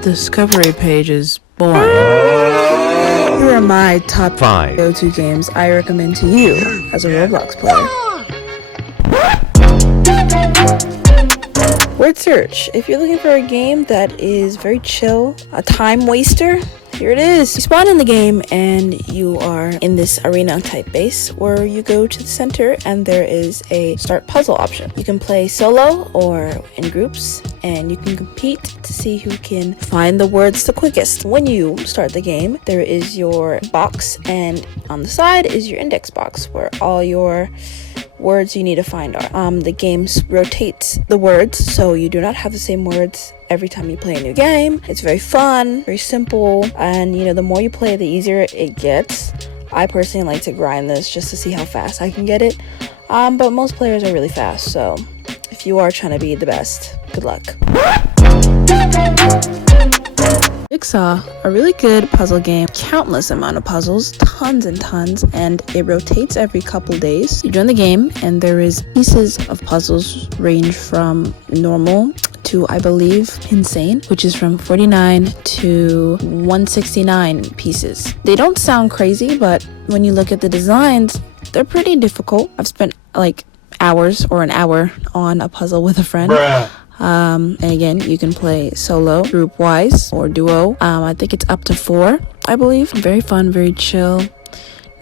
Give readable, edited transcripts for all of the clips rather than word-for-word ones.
the discovery page is boring. Here are my top 5 go-to games I recommend to you as a Roblox player. Word search. If you're looking for a game that is very chill, a time waster, here it is. You spawn in the game and you are in this arena type base where you go to the center and there is a start puzzle option. You can play solo or in groups and you can compete to see who can find the words the quickest. When you start the game, there is your box and on the side is your index box where all your words you need to find are. The game rotates the words, so you do not have the same words every time you play a new game. It's very fun, very simple, and the more you play, the easier it gets. I personally like to grind this just to see how fast I can get it, but most players are really fast, so if you are trying to be the best, good luck. Jigsaw, a really good puzzle game, countless amount of puzzles, tons and tons, and it rotates every couple days. You join the game and there is pieces of puzzles range from normal to, I believe, insane, which is from 49 to 169 pieces. They don't sound crazy, but when you look at the designs, they're pretty difficult. I've spent like hours or an hour on a puzzle with a friend. Bruh. And again, you can play solo, group wise, or duo. I think it's up to 4, I believe. Very fun, very chill.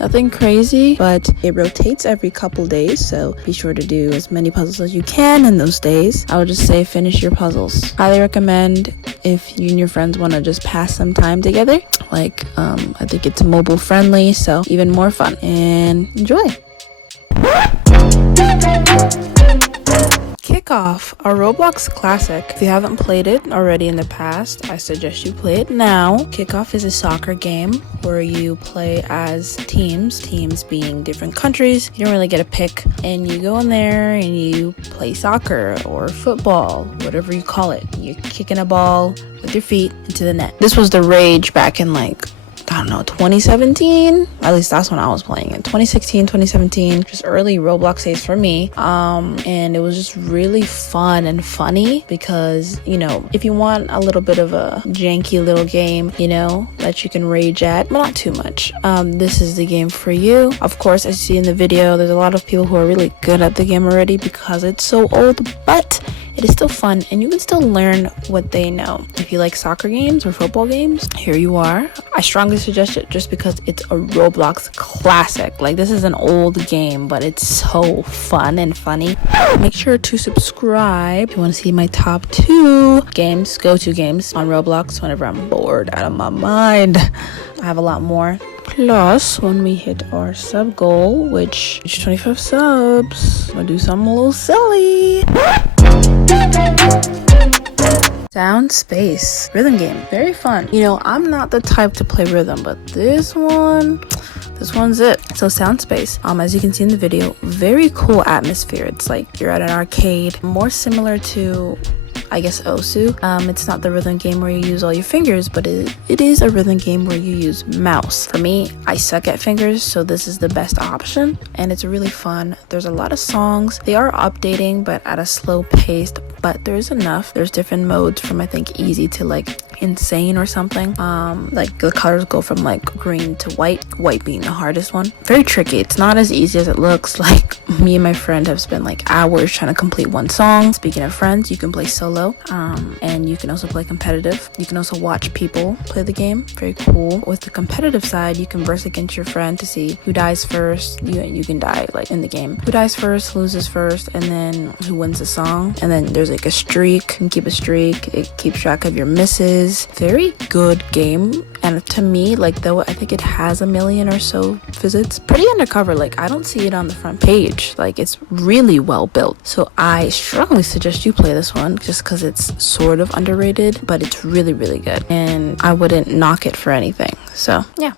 Nothing crazy, but it rotates every couple days, so be sure to do as many puzzles as you can in those days. I would just say finish your puzzles. Highly recommend if you and your friends want to just pass some time together. I think it's mobile friendly, so even more fun. And enjoy. Kickoff, a Roblox classic. If you haven't played it already in the past, I suggest you play it now. Kickoff is a soccer game where you play as teams being different countries. You don't really get a pick, and you go in there and you play soccer or football, whatever you call it. You're kicking a ball with your feet into the net. This was the rage back in 2017. At least that's when I was playing it. 2016, 2017, just early Roblox days for me. And it was just really fun and funny because, if you want a little bit of a janky little game, that you can rage at, but not too much, this is the game for you. Of course, as you see in the video, there's a lot of people who are really good at the game already because it's so old, but it is still fun and you can still learn what they know. If you like soccer games or football games, here you are. I strongly suggest it just because it's a Roblox classic. This is an old game, but it's so fun and funny. Make sure to subscribe if you want to see my top 2 games, go-to games on Roblox whenever I'm bored out of my mind. I have a lot more. Plus, when we hit our sub goal, which is 25 subs, I'm gonna do something a little silly. Sound Space rhythm game, very fun. I'm not the type to play rhythm, but this one's it. So Sound Space, as you can see in the video, very cool atmosphere. It's like you're at an arcade, more similar to, I guess, Osu. It's not the rhythm game where you use all your fingers, but it is a rhythm game where you use mouse. For me, I suck at fingers, so this is the best option, and it's really fun. There's a lot of songs. They are updating, but at a slow pace, but there's enough. There's different modes from, I think, easy to insane or something. The colors go from green to white being the hardest one. Very tricky. It's not as easy as it looks. Me and my friend have spent hours trying to complete one song. Speaking of friends, you can play solo, and you can also play competitive. You can also watch people play the game. Very cool. With the competitive side, you can verse against your friend to see who dies first. You can die in the game. Who dies first loses first, and then who wins the song. And then there's a streak. You can keep a streak. It keeps track of your misses. Very good game. And to me, though I think it has 1 million or so visits, pretty undercover. I don't see it on the front page. It's really well built. So I strongly suggest you play this one just because it's sort of underrated, but it's really, really good. And I wouldn't knock it for anything. So, yeah.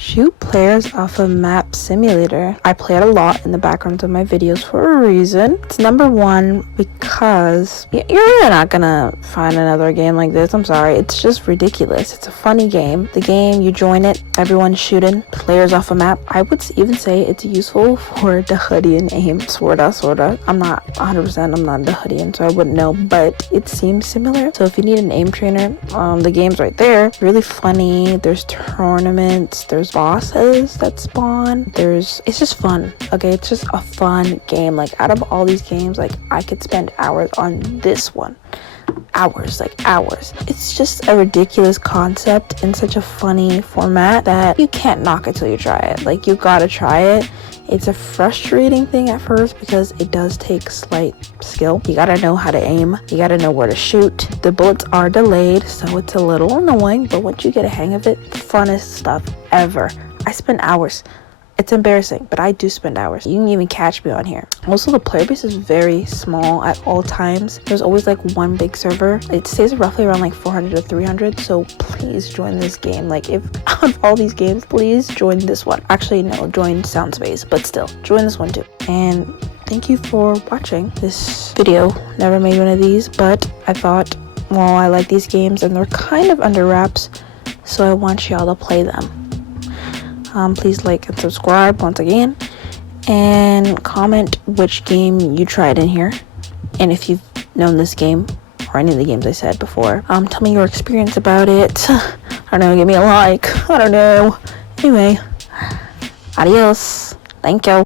Shoot players off a map simulator. I play it a lot in the backgrounds of my videos for a reason. It's number one because you're really not gonna find another game like this. I'm sorry. It's just ridiculous. It's a funny game. The game, you join it, everyone's shooting players off a map. I would even say it's useful for Dahodian aim. Sorta. I'm not 100%. I'm not Dahodian, so I wouldn't know, but it seems similar. So if you need an aim trainer, the game's right there. Really funny. There's tournaments. There's bosses that spawn. It's just fun. Okay, it's just a fun game. Like, out of all these games, like, I could spend hours on this one. Hours. It's just a ridiculous concept in such a funny format that you can't knock it till you try it. Like, you gotta try it. It's a frustrating thing at first because it does take slight skill. You gotta know how to aim. You gotta know where to shoot. The bullets are delayed, so it's a little annoying, but once you get a hang of it, funnest stuff ever. I spend hours. It's embarrassing, but I do spend hours. You can even catch me on here. Also, the player base is very small at all times. There's always like one big server. It stays roughly around like 400 to 300, so please join this game. Like, if out of all these games, please join this one. Actually, no, join Soundspace, but still, join this one too. And thank you for watching this video. Never made one of these, but I thought, well, I like these games and they're kind of under wraps, so I want y'all to play them. Please like and subscribe once again, and comment which game you tried in here, and if you've known this game or any of the games I said before. Tell me your experience about it. I don't know, give me a like. I don't know. Anyway, adios. Thank you.